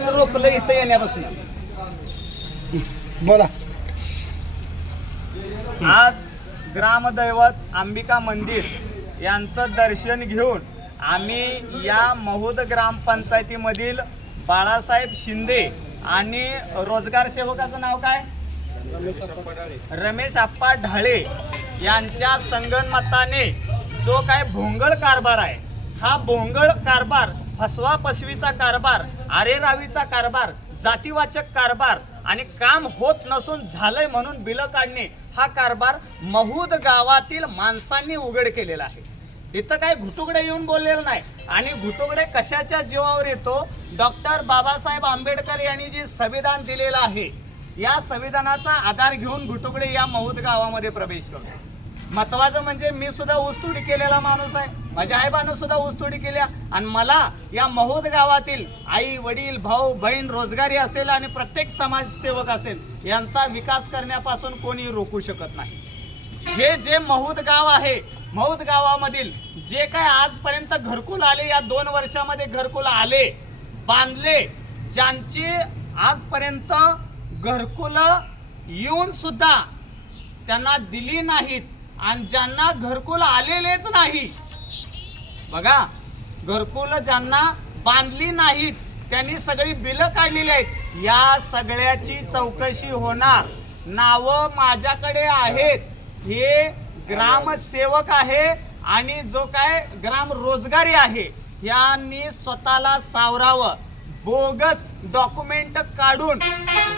रोखलं इथं येण्यापासून. बोला. आज ग्रामदैवत अंबिका मंदिर यांचं दर्शन घेऊन आम्ही या महूद ग्रामपंचायतीमधील बाळासाहेब शिंदे आणि रोजगार सेवकाचं नाव काय, रमेश आप्पा ढाळे यांच्या संगनमताने जो काय भोंगळ कारभार आहे, हा भोंगळ कारभार, फसवा फसवीचा कारभार, आरेरावीचा कारभार, जातीवाचक कारभार आणि काम होत नसून झालंय म्हणून बिलं काढणे, हा कारभार महूद गावातील माणसांनी उघड केलेला आहे. इथं काय घुटुकडे येऊन बोललेलं नाही. आणि घुटुकडे कशाच्या जीवावर येतो? डॉक्टर बाबासाहेब आंबेडकर यांनी जे संविधान दिलेलं आहे, या संविधानाचा आधार घेऊन घुटुकडे या महूद गावामध्ये प्रवेश करतो. महत्वाचं म्हणजे मी सुद्धा ऊसतोडी केलेला माणूस आहे, माझ्या आईबानं सुद्धा ऊसतोडी केल्या आणि मला या महूद गावातील आई वडील भाऊ बहीण रोजगारी असेल आणि प्रत्येक समाजसेवक असेल यांचा विकास करण्यापासून कोणी रोखू शकत नाही. हे जे महूद गाव आहे, महूद गावामधील जे काय आजपर्यंत घरकुल आले, या 2 वर्षामध्ये घरकुल आले, बांधले, ज्यांची आजपर्यंत घरकुल येऊन सुद्धा त्यांना दिली नाहीत आणि ज्यांना घरकुल आलेलेच नाही, बघा, घरकुल ज्यांना बांधली नाहीत त्यांनी सगळी बिलं काढलेली आहेत, या सगळ्याची चौकशी होणार. नावं माझ्याकडे आहेत. हे ग्रामसेवक आहे आणि जो काय ग्राम रोजगारी आहे, यांनी स्वतःला सावरावं. बोगस डॉक्युमेंट काढून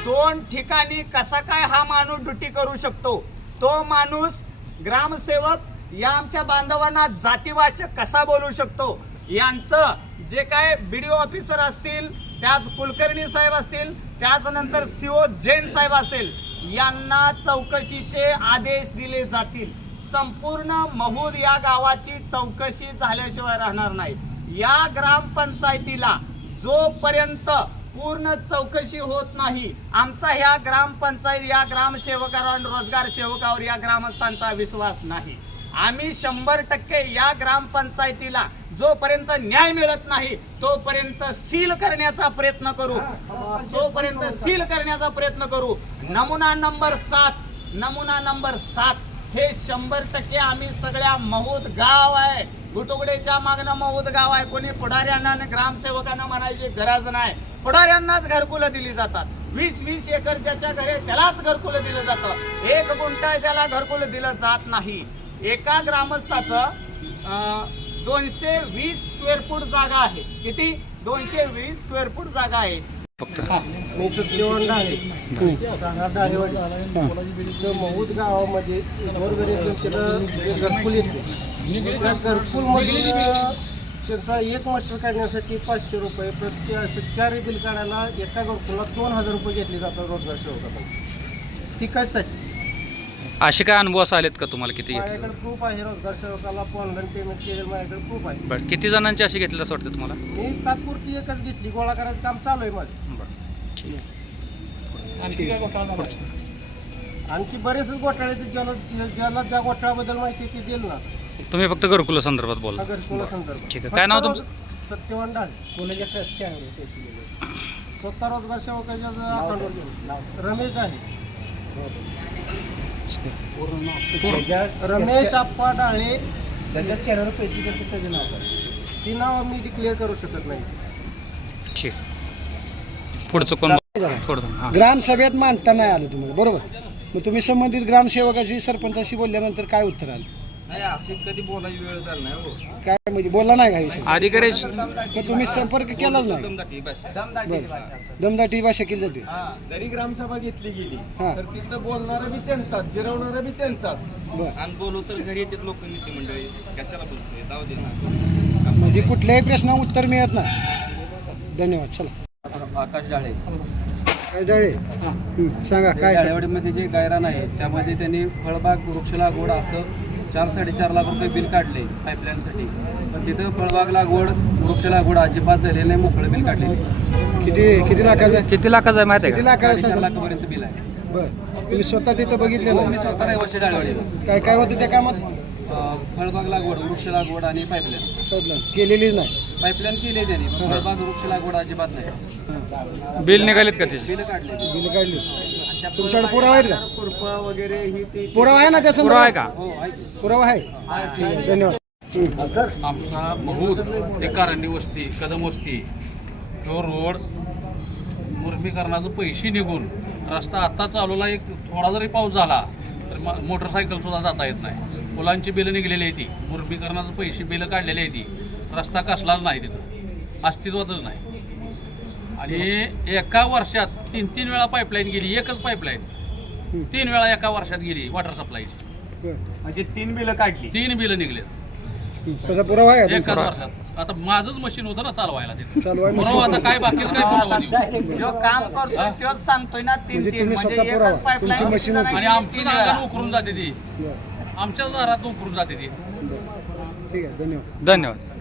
2 ठिकाणी कसा काय हा माणूस ड्युटी करू शकतो? तो माणूस ग्रामसेवक या आमच्या बांधवांना जातीवाचक कसा बोलू शकतो? यांचं जे काय BDO ऑफिसर असतील, त्याच कुलकर्णी साहेब असतील, त्याच्यानंतर CO जैन साहेब असेल, यांना चौकशीचे आदेश दिले जातील. संपूर्ण महूद या गावाची चौकशी झाल्याशिवाय राहणार नाही. या ग्रामपंचायतीला जोपर्यंत पूर्ण चौकशी होत नाही, आमचा ह्या ग्रामपंचायत, या ग्रामसेवकावर आणि रोजगार सेवकावर या ग्रामस्थांचा विश्वास नाही. आम्ही 100% या ग्रामपंचायतीला जोपर्यंत न्याय मिळत नाही तोपर्यंत सील करण्याचा प्रयत्न करू, नमुना नंबर 7 हे 100% आम्ही सगळ्या महूद गाव आहे, घुटुकडेच्या मागणं महूद गाव आहे. कोणी पुढाऱ्यांना आणि ग्रामसेवकांना म्हणायची गरज नाही. पुढाऱ्यांनाच घरकुलं दिली जातात. 20-20 एकर ज्याच्या घरे त्यालाच घरकुलं दिलं जातं. 1 गुंठा आहे त्याला घरकुलं दिलं जात नाही. एका ग्रामस्थाचं 220 स्क्वेअर फूट जागा आहे. किती? 220 स्क्वेअर फूट जागा आहे. मी सत्यवान ढाळे, महूद गावामध्ये गोरगरीब जनतेला घरकुल येते. त्या घरकुलमध्ये त्यांचा 1 मास्टर काढण्यासाठी 500 रुपये प्रत्येक 4 बिल काढायला एका घरकुला 2000 रुपये घेतले जातात रोजगार सेवकाकडून. ती कशासाठी? असे काय अनुभव आलेत का तुम्हाला? किती? माझ्याकडे प्रूफ आहे. रोजगार सेवकाला ऑनलाईन पेमेंट केलेलं माझ्याकडे प्रूफ आहे. बरं, किती जणांची अशी घेतलं असं वाटतं तुम्हाला? मी तात्पुरती एकच घेतली. गोळा करायचं काम चालू आहे माझं. बरं, ठीक आहे. आणखी बरेचसे घोटाळे ते ज्याला ज्या घोटाळ्याबद्दल माहिती ते देईल ना. तुम्ही फक्त घरकुला संदर्भात बोला. घरकुला संदर्भात. ठीक आहे. काय नाव तुमचं? सत्यवान ढाळे. स्वतः रोजगार सेवकाच्या अकाउंटवर घेऊन रमेश ढाळे. रमेश आप्पा ढाळे. त्याच्या स्कॅनरवर पैसे घेतात त्याचे नाव. ती नाव मी डिक्लेअर करू शकत नाही. ठीक. पुढचं कोण? ग्रामसभेत मांडता नाही आलं तुम्हाला, बरोबर? मग तुम्ही संबंधित ग्रामसेवकाशी सरपंचाशी बोलल्यानंतर काय उत्तर आलं? नाही, अशी कधी बोलायची वेळ झाली नाही हो. काय म्हणजे बोलला नाही का विषय? अधिकारी मग तुम्ही संपर्क केलाच नाही? दमदाटी भाषा केली जाते. जरी ग्रामसभा घेतली गेली हा. तर तिथं बोलणारा बी त्यांचाच, जिरवणारा बी त्यांचाच. बरं, आणि बोलू तर घरी येतात लोक, नेते मंडळी कशाला बोलतोय? जाऊ दे. म्हणजे कुठल्याही प्रश्नावर उत्तर मिळत नाही. धन्यवाद. चला. आकाश ढाळे. ढाळे सांगा काय? ढाळेवाडीमध्ये जे गायरान आहे त्यामध्ये त्यांनी फळबाग वृक्ष लागवड असं 4-4.5 लाख रुपये बिल काढले पाईपलाईनसाठी. पण तिथं फळबाग लागवड वृक्ष लागवड अजिबात झालेलं नाही. मोकळं बिल काढलेलं. किती लाखाचं आहे? किती लाखाचं आहे माहिती आहे किती का? लाखाचं? 4 लाखापर्यंत बिल आहे. बरं, तुम्ही स्वतः तिथं बघितलेलं मी आहे? स्वतः रहिवासी ढाळेवाडीला. काय होतं त्या कामात? फळबाग लागवड, वृक्ष लागवड आणि पाईपलाईन केलेलीच नाही. पाईपलाईन केली त्यांनी पण फळबाग वृक्ष लागवड अजिबात नाही. बिल निघालेत का त्याचे? बिल काढले. बिल काढली. तुमच्याकडे पुरावा आहेत का? खुरपं वगैरे ही ती पुरावा आहे ना त्या पुरावा आहे संदर्भात? का? हो आहे की. पुरावा आहे. ठीक आहे, धन्यवाद. आमचा महूद ते कारंडी वस्ती कदम वस्ती तो रोड मुरमीकरणाचे पैसे निघून रस्ता आता चालवला, एक थोडा जरी पाऊस झाला तर मोटरसायकल सुद्धा जाता येत नाही. मुलांची बिलं निघलेली आहे ती, मुरमीकरणाचे पैसे बिलं काढलेली आहे ती, रस्ता कसलाच नाही तिथं, अस्तित्वातच नाही. आणि एका वर्षात 3 वेळा पाईपलाईन गेली, एकच पाईपलाईन 3 वेळा एका वर्षात गेली वॉटर सप्लायची. म्हणजे 3 बिलं काढली. 3 बिलं निघले त्याचा पुरावा आहे का? एकाच वर्षात. आता माझंच मशीन होतं ना चालवायला तिथे. चालवायला पुरावा आता काय बाकीच काय पुरावा देऊ? जो काम करतोय तोच सांगतोय ना 3 म्हणजे तुम्ही स्वतः पुरावा, तुमची मशीन होती. आणि आमच्या अंगाने उकरून जाते ती, आमच्या दारात उकरून जाते ती. ठीक आहे, धन्यवाद. धन्यवाद.